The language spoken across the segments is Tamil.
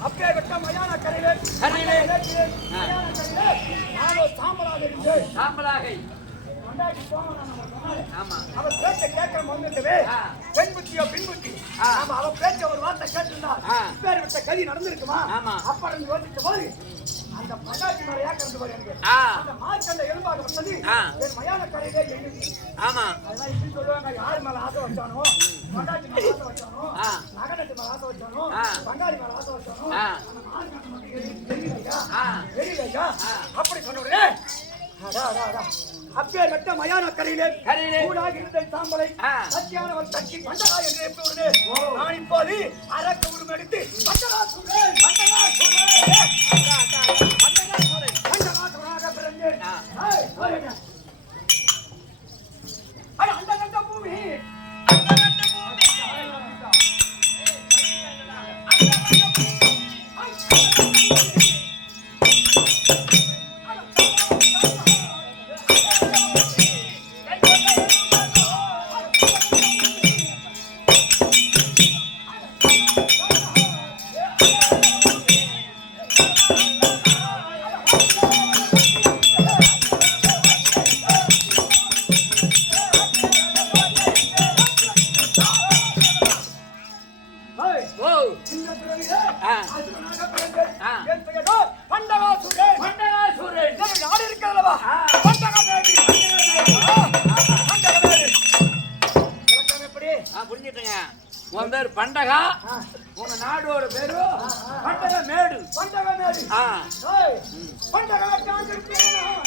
அப்பே வெட்ட மயான கரையிலே கரையிலே. மயான கரையிலே நானும் சாம்பலாக இருந்தேன் சாம்பலாகை அவன் பேச்ச கேட்க வந்துட்டவே. பெண் புத்தியோ பின் புத்தி அவன் பேச்ச ஒரு வார்த்தை கேட்டிருந்தா விட்ட கதி நடந்திருக்குமா ஆமா. அப்ப யோசிச்ச போது அந்த பண்டாட்டி மேல ஏக்கிறது பாரு எனக்கு ஆ. அந்த மார்க்கண்ட எலும்பாக வந்தது. என் மயான கரையிலே எழுதி ஆமா அதெல்லாம் இப்படி சொல்லுவாங்க யார் மேல ஆசை வச்சானோ கொண்டாட்டி மேல ஆசை வச்சானோ ஆ. நகனத்து மேல ஆசை வச்சானோ. பங்காளி மேல ஆசை வச்சானோ. அந்த மார்க்கண்ட மட்டும் எழுதி தெரியலையா. தெரியலையா. அப்படி சொன்ன உடனே அடா, அடா, அடா. அப்பேர் வெட்ட மயான கரையிலே கரையிலே. கூடாக இருந்த சாம்பலை ஆ. சத்தியானவன் தட்டி பண்டகா என்று எப்போது நான் இப்போது அரக்க உருவம் எடுத்து சுரேன் பண்டகா சுரனாக பிறந்தேன் ஆ. ஏய், போடுங்க. அட, அந்த கண்ட பூமி பண்டகா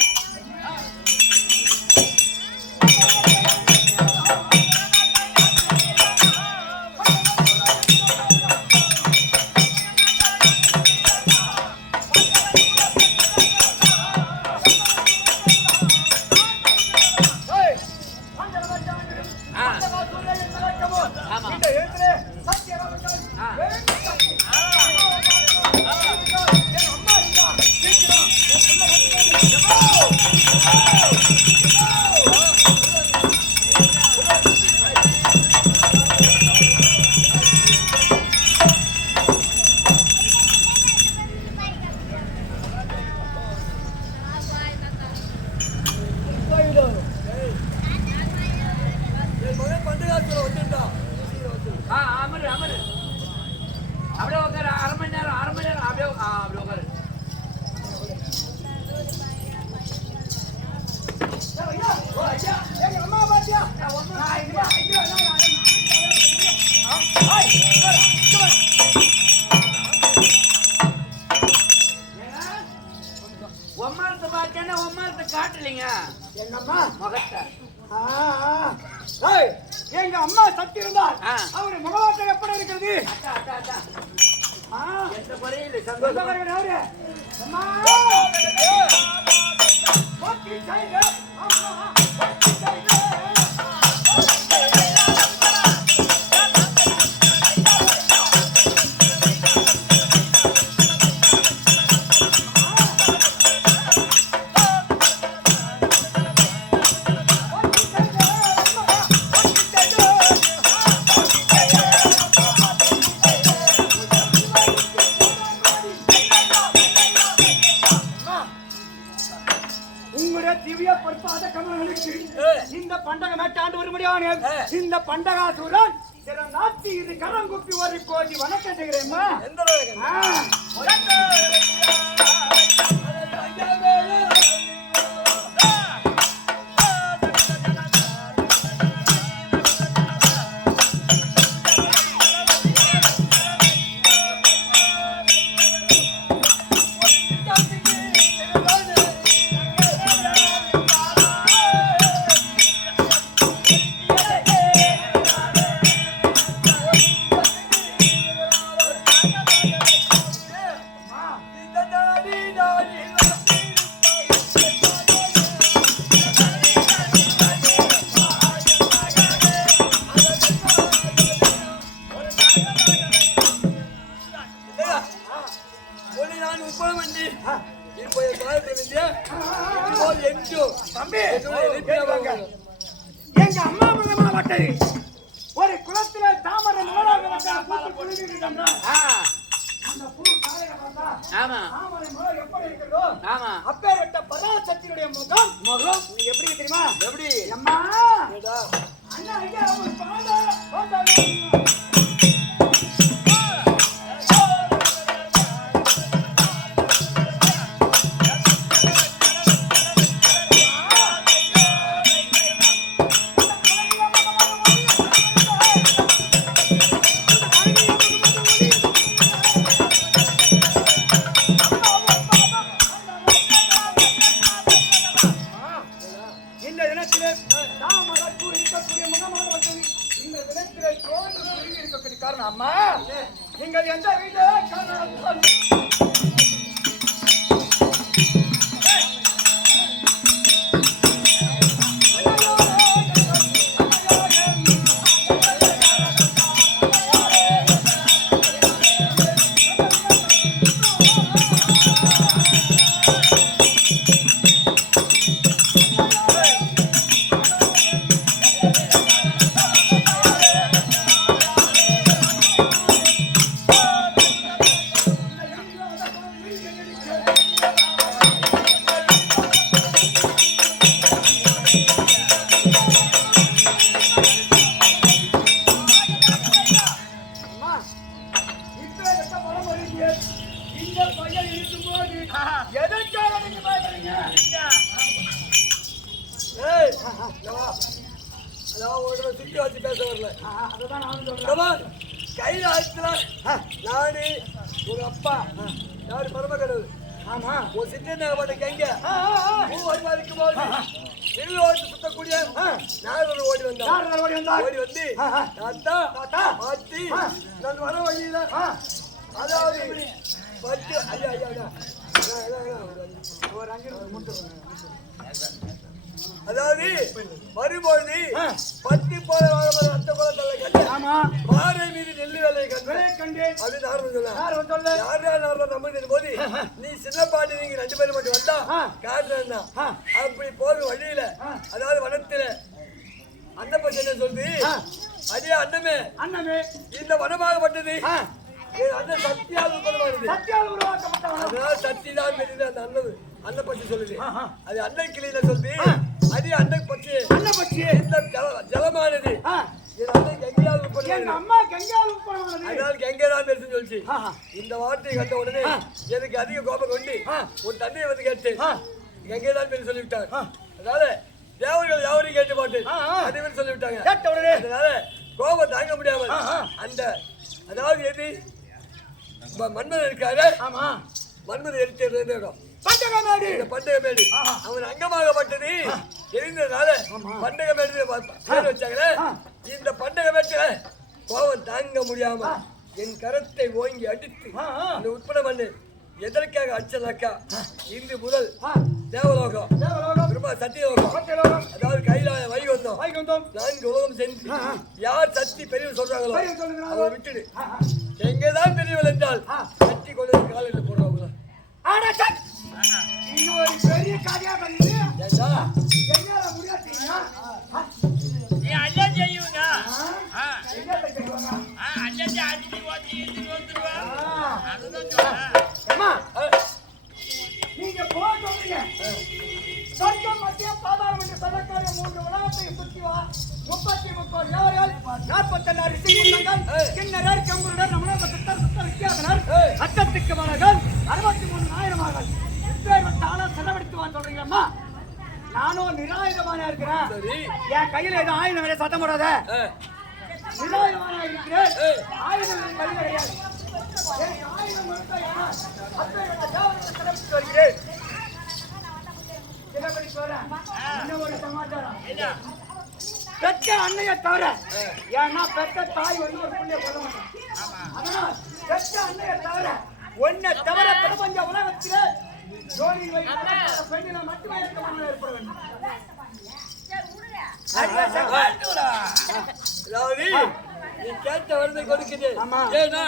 நீ சின்ன பாட்டி நீங்க ரெண்டு பேரும் மட்டும் வந்தா. காட்டுறா. அப்படி போற வழியில. அதாவது வனத்துல. அந்த பச்சை என்ன சொல்லுது? ஆ. அதே அண்ணமே. அண்ணமே. இந்த வனமாகப்பட்டது. அண்ணன் சக்தியால் உருவானது சத்தியால் உருவாக்கப்பட்டவன் அதனால சக்தி தான் தெரியுது அந்த அண்ணன். அண்ணன் பச்சை சொல்லுது. அது அண்ணன் கிளியில சொல்லுது. அதே அண்ணன் பச்சை அண்ணன் பச்சி இந்த ஜல- ஜலமானது. இந்த வார்த்தையை கண்ட உடனே. எனக்கு அதிக கோபம் கொண்டு. ஒரு தண்ணியை வந்து கேட்டு ஆ. கங்கை தான் பெருசு சொல்லிவிட்டார். அதனால தேவர்கள் யாவரையும் கேட்டு. அதே மாதிரி சொல்லிவிட்டாங்க. கேட்ட உடனே. அதனால கோபம் தாங்க முடியாமல். அந்த அதாவது எது? மன்மதன் இருக்காரு. ஆமா. மன்மதன் எடுத்து இடம் பண்டகமேடு ஆ. அவன் அங்கமாகப்பட்டது தெரிந்ததுனால பண்டகமேடு பேர் வச்சாங்களே. இந்த பண்டகமேட்டுல கோபம் தாங்க முடியாம என் கரத்தை ஓங்கி அடித்து. அந்த உட்பட மண்ணு எதற்காக அடிச்சனாக்கா இன்று முதல் தேவலோகம். தேவலோகம். திரும்ப சத்தியலோகம். அதாவது கையிலாய வைகுந்தம் வைகுந்தம் நான்கு உலகம் சென்று. யார் சக்தி பெரியவர் சொல்றாங்களோ பெரியவர். அவரை விட்டுடு. எங்கேதான் பெரியவள் என்றால். சக்தி கொண்டு காலையில் போடுறவங்க ஆனா சட் இது ஒரு பெரிய கதையா பண்ணி நீ செய்யுங்க ஆ, என்ன செய்வாங்க ஆ, அண்ணன் அடிச்சு ஓட்டி இழுத்துட்டு வந்துருவா ஆ. அதுதான் சொல்றேன் அம்மா நீங்க சொல்றீங்க சொர்க்கம் மத்திய பாதாளம் என்று சொல்லக்கூடிய மூன்று உலகத்தை சுற்றி வா. முப்பத்தி முப்பது தேவர்கள் நாற்பத்தெண்டு ரிஷிமுண்டங்கள் கிண்ணறர் கம்புருடர் நமனோக சித்தர் சுத்த வித்தியாசனர். அச்சத்துக்கு மலர்கள் அறுபத்தி மூணு இப்பேற்பட்ட ஆளா செலவழித்து வான்னு சொல்றீங்களம்மா. நானும் நிராயுதமான இருக்கிறேன். என் கையில ஏதோ ஆயுதம் வேற சத்தம் போடாத. இருக்கிறேன் கிடையாது ஆயுதம் இன்னும் ஒரு சமாச்சாரம்? பெற்ற அன்னையை தவிர ஏன்னா பெற்ற தாய் வந்து ஒரு பிள்ளைய கொல்ல மாட்டான். அதனால் பெற்ற அன்னையை தவிர ஒன்னை தவிர பிரபஞ்ச உலகத்தில பெண்ணில மட்டுமே இருக்க மனதில் ஏற்பட வேண்டும் அதாவது நீ கேட்ட வரதை கொடுக்குது ஆமா. ஏன்னா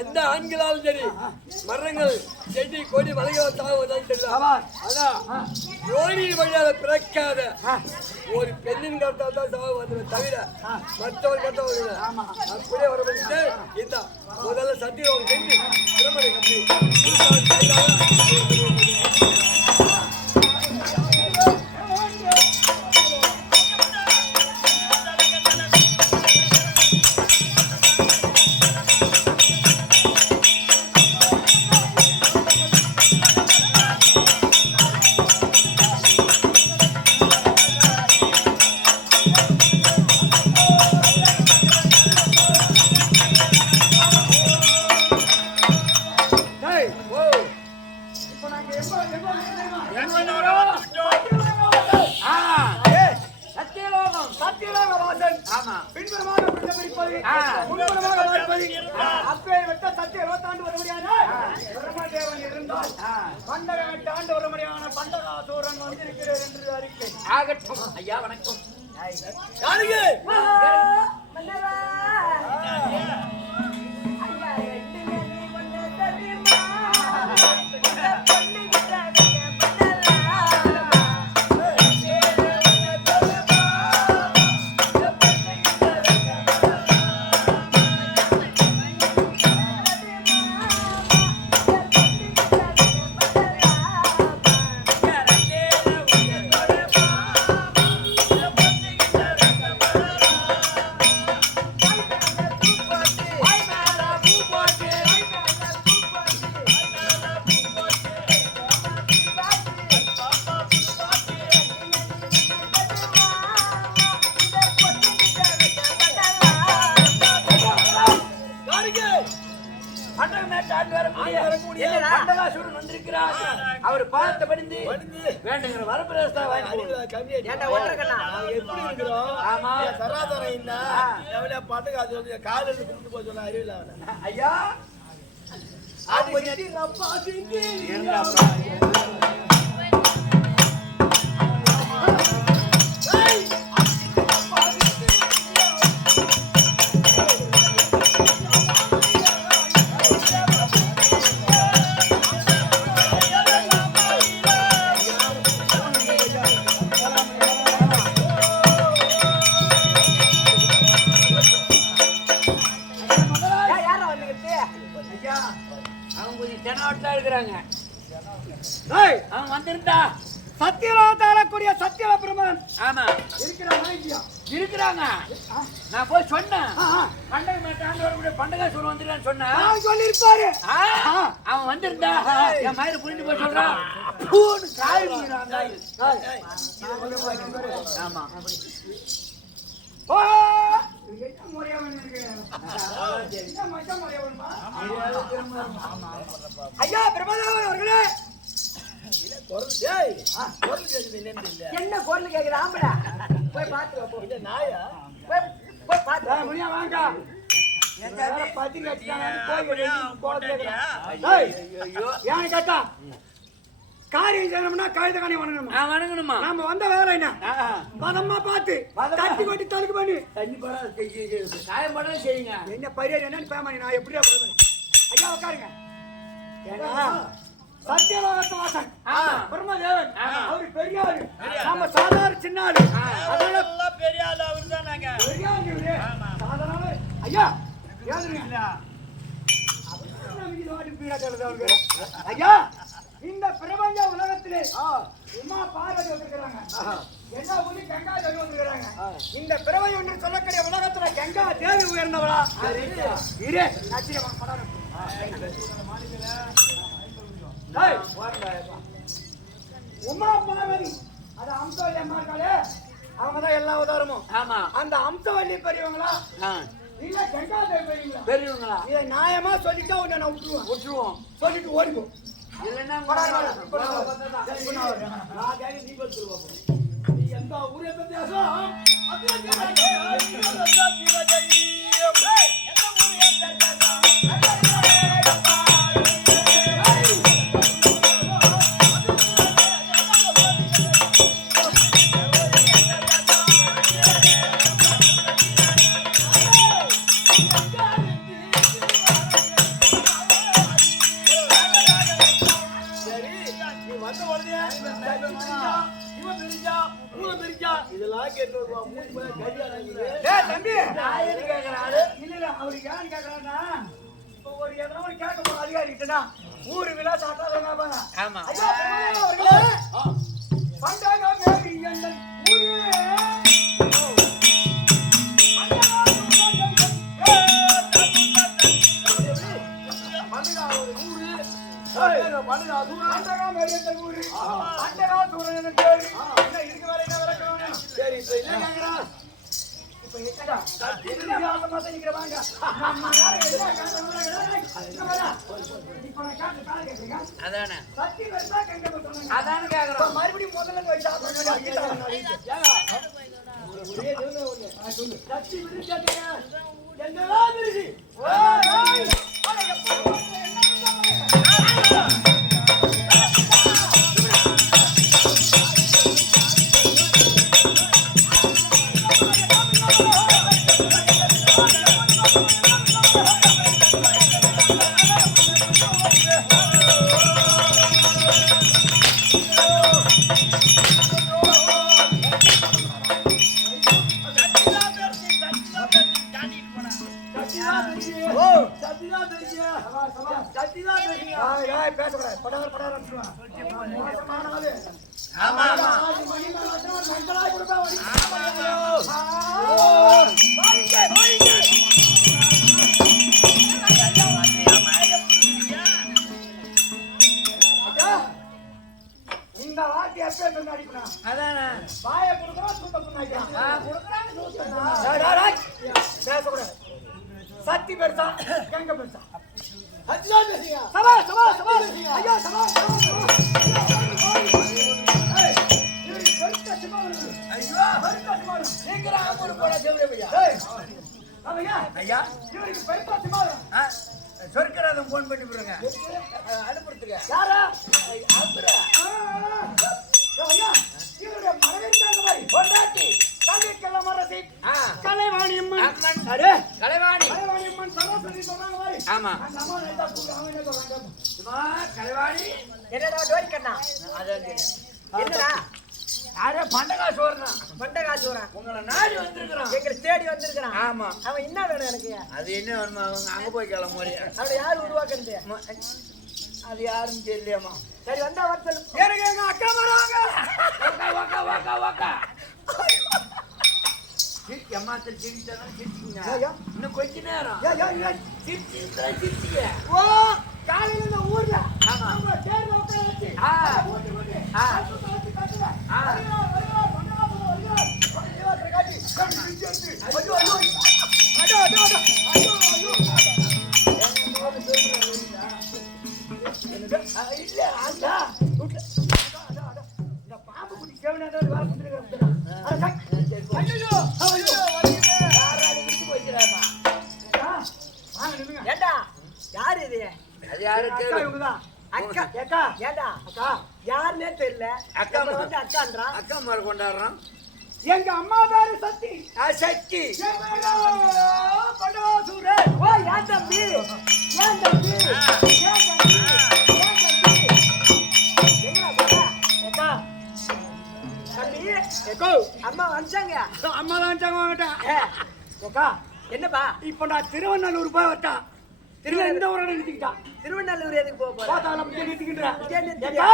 எந்த ஆண்களாலும் சரி மரங்கள் செடி கொடி சாகுவதால் தெரியல. ஆனா யோனி வழியால பிறக்காத ஒரு பெண்ணின் கருத்தால் தான் சாவு வந்து தவிர மற்றவர் கருத்தவர்கள் ஆமா. அப்படியே வர இந்த முதல்ல சத்தியம் செஞ்சு திருமணம் கட்டி வேண்டுங்கிற வரப்பிரஸ்தா வாங்கி எப்படி இருக்கிறோம்? ஆமா. சராசரம் என்ன? எவ்வளவு பாட்டுக்கு அது வந்து காலில் கும்பிட்டு போய் சொன்ன ஐயா. அது சொல்லியிருப்பாரு. ஆ, அவன் வந்திருந்தா என் மயிறு புரிஞ்சு போய் சொல்றான் பூன்னு காய் வீசுறான் காய். ஆமா. ஓ, இது என்ன? ஐயா பிரபதாவன் அவர்களே. குரல் என்ன ஆம்பளை. போய் பாத்து வா, போ. இது நாயா? போய் பாத்து வாங்க ஏன்னு கேட்டா? காரியம் செய்யணும்னா கழுத காணி வணங்கணுமா நான் வணங்கணுமா நாம வந்த வேலை என்ன. பதமா பார்த்து. தட்டி கொட்டி தடுக்கு பண்ணி. தண்ணி காயம் படம் செய்யுங்க என்ன பரியர் என்னன்னு பேமணி நான் எப்படியா போடுவேன் ஐயா உட்காருங்க. சத்தியலோகத்து வாசன். பிரம்மதேவன். ஆமா. அவரு பெரிய ஆளு நம்ம சாதாரண சின்ன ஆளு அதனால பெரிய ஆள் அவர் தான் நாங்க பெரிய ஆளு இவரு. சாதாரண ஆளு. ஐயா ஏழுங்க ஐயா இந்த பிரபஞ்ச உலகத்திலே உமா பார்வதி வந்திருக்கிறாங்க. எல்லா ஊர்லயும் கங்கா தேவி வந்திருக்கிறாங்க? இந்த பிரபஞ்சம் என்று சொல்லக்கூடிய உலகத்துல கங்கா தேவி உயர்ந்தவளா? இரு நச்சிரமா படம் உமா பார்வதி அது அம்சவல்லி அம்மா இருக்காளே? அவங்க தான் எல்லா உதாரணமும். ஆமா. அந்த அம்சவல்லி பெரியவங்களா? பெரியவங்களா இதை நியாயமா சொல்லிட்டா உன்னை நான் விட்டுருவேன். விட்டுருவோம். சொல்லிட்டு ஓடிப்போ. இல்லைன்னா கொடாரு, கொடாரு. இப்ப நான் அதானே? அதானே கேக்குறோம். மறுபடியும் முதல்ல இருந்து வச்சா அப்புறம் என்னடா அதான் தெரியும். என்னடா? யாரே பண்டகா சோறுனா மண்டை காசு வரான் உங்களை நாடி வந்திருக்கிறான். எங்களை தேடி வந்திருக்கிறான். ஆமா. அவன் என்ன வேணும் எனக்கு? அது என்ன வேணுமா? அவங்க அங்க போய் அவனை யார் உருவாக்குறது? அது யாருன்னு தெரியலையாமா சரி வந்தா வர சொல்லு. எனக்கு எங்க அக்கா வருவாங்க. வாக்கா வாக்கா வாக்கா மாத்திர சிரிச்சா சிரிச்சிங்க. இன்னும் கொஞ்ச நேரம். சிரிச்சு சிரிச்சிங்க ஓ, காலையில ஊர்ல ஆமா. அவங்க சேர்ல ஏண்டா இது அது யாரு அக்கா. அக்கா ஏண்டா? அக்கா யாருன்னே தெரியல. அக்கா வந்து அக்கான்றான் அக்கா மாதிரி கொண்டாடுறான். எங்க அம்மா பேரு சக்தி. சக்தி. ஓ ஏன் தம்பி? ஏன் தம்பி? ஏன் தம்பி? அம்மா வந்துட்டாங்க. அம்மா தான் அக்கா, என்னப்பா? இப்ப நான் திருவண்ணாலூர் போய் வட்டா திருவண்ண இந்த ஊரோட நிறுத்திக்கிட்டா? திருவண்ணாமலை எதுக்கு போக போற? அக்கா,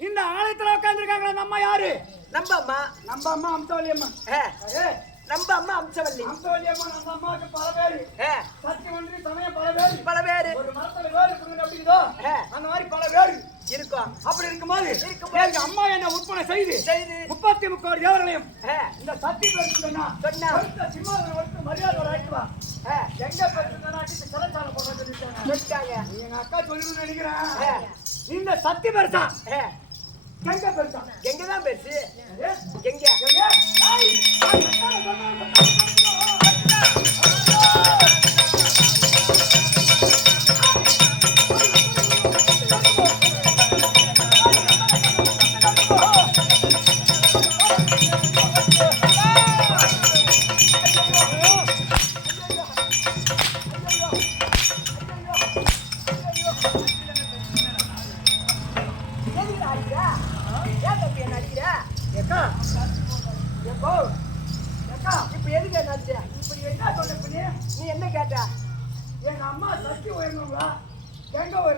இந்த ஆலயத்துல உட்காந்துருக்காங்களா அந்த அம்மா யாரு? நம்ம அம்மா. நம்ம அம்மா அம்சவல்லி அம்மா. நம்ம அம்மா அம்சவல்லி. அம்சவல்லி அம்மா நம்ம அம்மாவுக்கு பல பேரு. ஏ, சக்தி ஒன்றி சமயம் பல பேரு. பல பேரு. ஒரு மரத்துல வேறு புரியுது அப்படிங்குதோ ஏ. அந்த மாதிரி பல பேரு. இருக்கும் அப்படி இருக்கும்போது எங்க அம்மா என்ன உட்பனை செய்து செய்து. முப்பத்தி முக்கோடி தேவர்களையும் இந்த பேருக்கு சொன்னா. சொன்னா. வரைக்கும் மரியாதை ஆயிட்டு எங்க சிறைச்சாலை எங்க அக்கா ஏ. நினைக்கிறேன். இந்த சக்தி பெருசா? எங்க பெருசா? எங்கதான் ஏ, எங்க எங்க?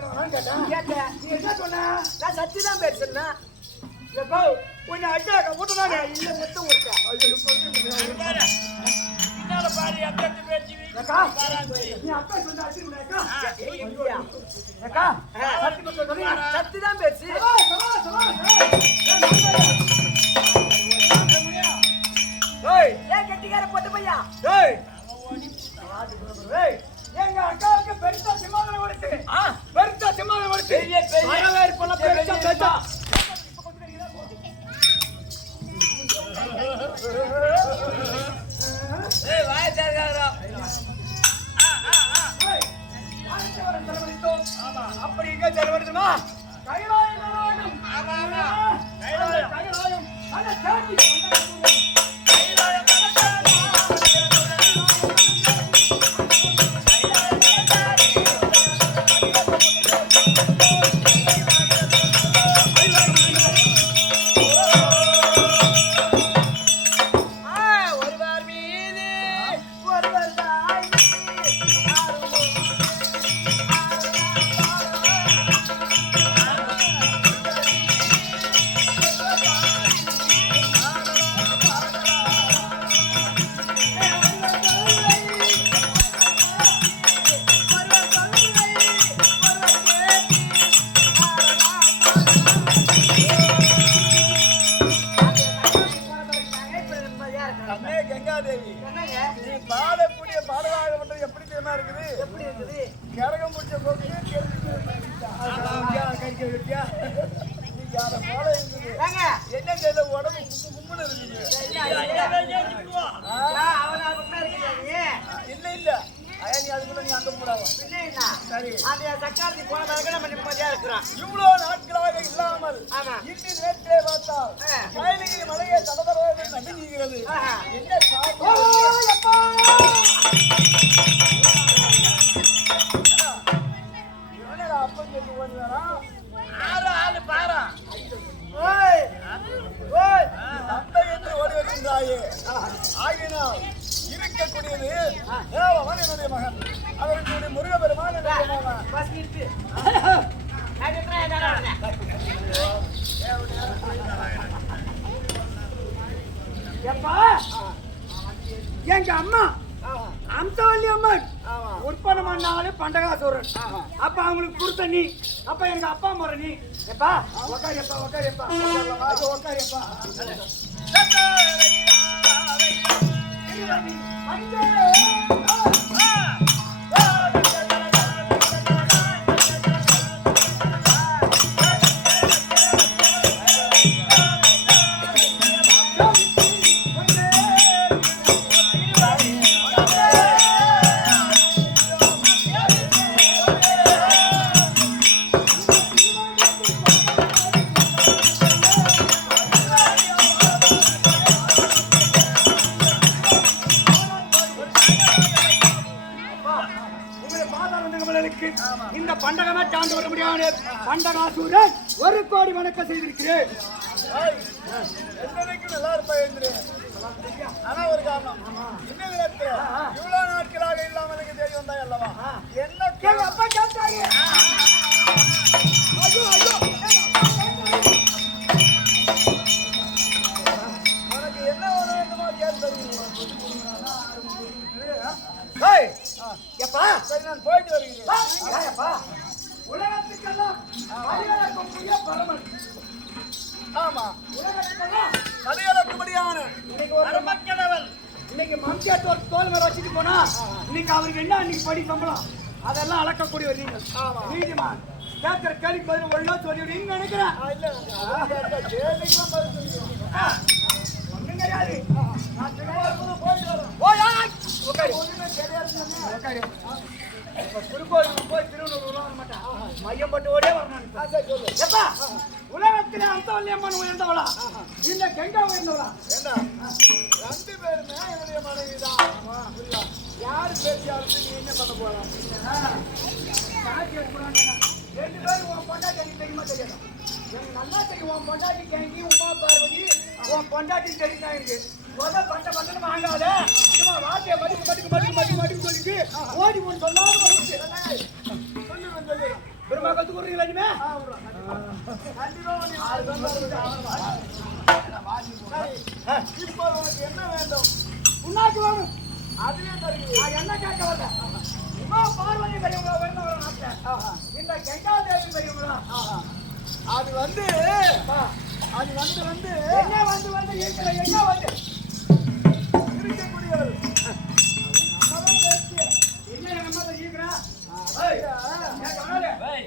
என்ன சொன்ன நான் சத்தி தான் பேர் சொன்னேன் எப்போ உன்னை அக்கா விட்டுனாங்க இல்ல முத்தம் கொடுத்தேன் பாரு அக்கத்து பேச்சு அக்கா நீ அப்பா சொன்ன அக்கா அக்கா சத்தி தான் பேச்சு ஏன் பொட்டு பையா ஏய் அக்காவுக்கு பெருசா சிம்மாதனம் வருது பெருசா சிம்மாதனம் வருது பெருசா பெருசா அப்படி எங்க செலவழித்தோமா? கைலாயம் ஆமா, ஆமா. கைலாயம். கைலாயம். அந்த சாட்சி இல்ல இல்ல ஐயா நீ அதுக்குள்ள நீ அங்க போடாத சரி அந்த போன பிறகு நம்ம நிம்மதியா இருக்கிறோம் இவ்வளவு அப்ப அவங்களுக்கு கொடுத்த நீ. அப்ப எங்க அப்பா முறை நீ. எப்பா உக்காரியப்பா உக்காரியப்பா. உக்காரியப்பா. உக்காரியப்பா இவ்வளவு நாட்களாக இல்லாமல் தேடி வந்தாய் அல்லவா? என்ன ஒரு தோல் மேல வச்சுட்டு போனா இன்னைக்கு அவருக்கு என்ன? இன்னைக்கு படி சம்பளம். அதெல்லாம் அளக்கக்கூடிய ஒரு நீங்கள் நீதிமான். கேட்கிற கேள்வி பதில் ஒழுங்கா சொல்லிவிடுன்னு நினைக்கிறேன். ஒண்ணும் கிடையாது. போய் வர மாட்டேன் மையம் பட்டு ஓடே வரணும். எப்பா? உலகத்திலே அந்தவல்லியம்மன் உயர்ந்தவளா இந்த கங்கா உயர்ந்தவளா ரெண்டு பேருமே என்னுடைய மனைவி தான் யாரு பேசியாலும் நீ என்ன பண்ண போறா ரெண்டு பேரும் உன் பொண்டாட்டி தெரியுமா தெரியாது எனக்கு நல்லா தெரியும் உன் பொண்டாட்டி கேங்கி உமா பார்வதி உன் பொண்டாட்டி தெரியுதா இருக்கு முத பட்ட பட்டம் வாங்காத சும்மா வார்த்தையை மடிக்கு மடிக்கு மடிக்கு மடிக்கு மடிக்கு சொல்லிட்டு ஓடி ஒன்று சொல்லாத வருது சொல்லு சொல்லு கத்து கொடுறீங்களா இனிமே கண்டிப்பா வந்து ஆறு சொன்னாரு. இப்போ உனக்கு என்ன வேண்டும் உன்னாக்கு வேணும் அதுவே தருகிறேன் நான் என்ன கேட்க வரல இம்மா பார்வதி பெரியவங்களா வேணும் ஒரு நாட்டில் இந்த கங்காதேவி பெரியவங்களா அது வந்து அது வந்து வந்து என்ன வந்து வந்து இருக்கிற என்ன வந்து இருக்கக்கூடியவர் என்ன நம்ம இருக்கிறா ஏய், ஏன் கவலை? ஏய்,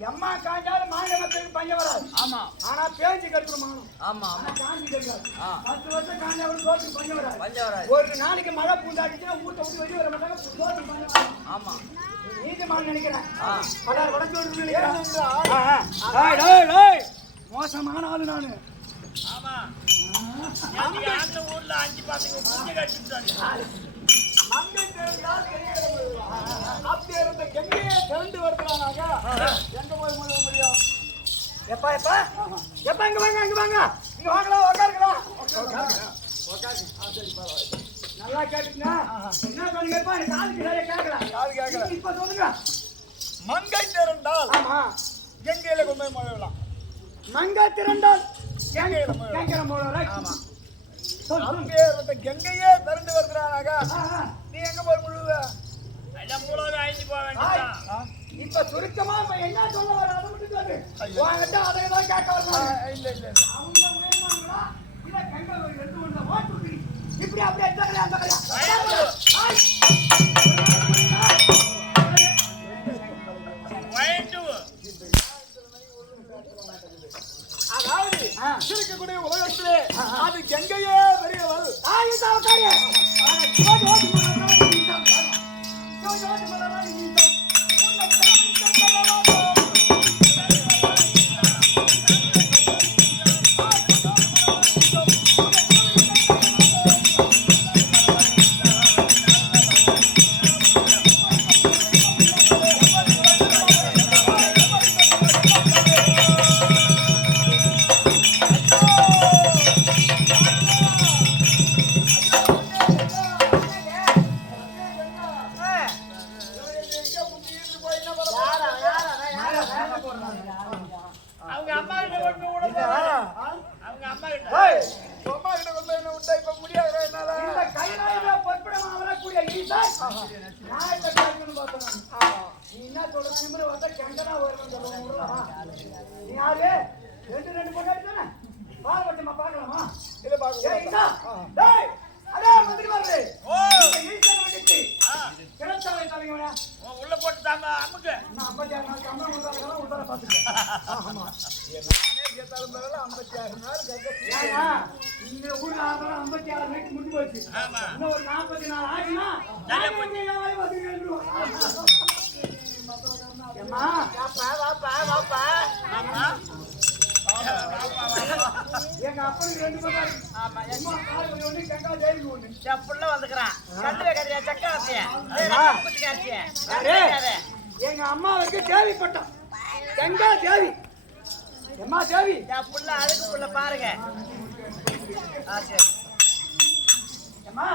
எம்மா காஞ்சாலும் மாநில மக்களுக்கு பஞ்சம் வராது. ஆமா. ஆனா பேச்சு கட்டுற மானம் ஆமா ஆனா காஞ்சி கிடையாது ஆ. பத்து வருஷம் காஞ்சாலும் சோத்துக்கு பஞ்சம் வராது. பஞ்சம் வராது. ஒரு நாளைக்கு மழை பூண்டாடிச்சுன்னா வீட்டை விட்டு வெளியே வர மாட்டாங்க சோத்துக்கு பஞ்சம் வராது. ஆமா. நீதிமான் நினைக்கிறேன். பலர். மோசமான ஆளு நானு. ஆமா. ஊர்ல அஞ்சு பாத்துங்க கெங்கையில முழுகலாம். அப்படி இருந்த கெங்கையை திறந்து வருகிறானாக எங்க போய் முழுக முடியும் எப்பா எப்பா? எப்பா இங்க வாங்க இங்க வாங்க. இங்க வாங்கலாம் உட்காருக்கலாம் நல்லா கேட்டுங்க என்ன சொன்னீங்க எப்பா எனக்கு காதுக்கு சரியா கேட்கல. காது கேட்கல. இப்ப சொல்லுங்க. மங்கை திறந்தால் ஆமா. கெங்கையில கொண்டு போய் முழுகலாம் மங்க திரண்டால் கெங்கையில முழுகலாம். ஆமா. இருந்த கெங்கையே திறந்து வருகிறானாக. நீ எங்க போய். வேண்டியதான் இப்ப சுருக்கமா இப்ப என்ன சொல்ல வர அதை மட்டும் சொல்லு. அதை தான் கேட்க வரலாம் இல்ல இல்ல அவங்க முயற்சிங்களா இல்ல கங்க ரெண்டு ஓட்டு இப்படி அப்படியே எந்த அந்த அதாவது. இருக்கக்கூடிய உலகத்திலே அது கெங்கையே பெரியவள் ஆய் சாவக்காரி எங்க அப்பனுக்கு ரெண்டு பேர் இருக்கு. அம்மா கால் வலி ஒண்ணு, கங்கா? எங்க அம்மாவுக்கு தேவி பட்டம். கங்கா தேவி. எம்மா தேவி? எம்மா?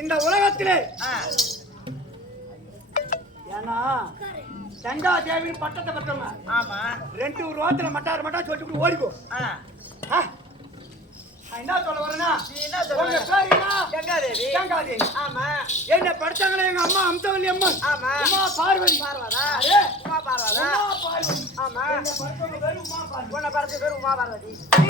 இந்த உலகத்திலே ஏன்னா கங்கா தேவியின் பட்டத்தை பெற்றவங்க ஆமா. ரெண்டு ஒரு வாரத்துல மட்டார் மட்டா சொல்லிட்டு ஓடிக்கோ. ஆ. ஆ? நான் என்ன சொல்ல வரேன்னா கங்காதேவி. கங்காதேவி. ஆமா. என்ன படிச்சாங்களே எங்க அம்மா அம்சவல்லி அம்மன். ஆமா. உமா பார்வதி. பார்வதா? உமா பார்வதா? உமா பார்வதி. ஆமா. என்ன படிச்சவங்க பேரு உமா பார்வதி. உன்னை பறக்க பேர் உமா பார்வதி. நீ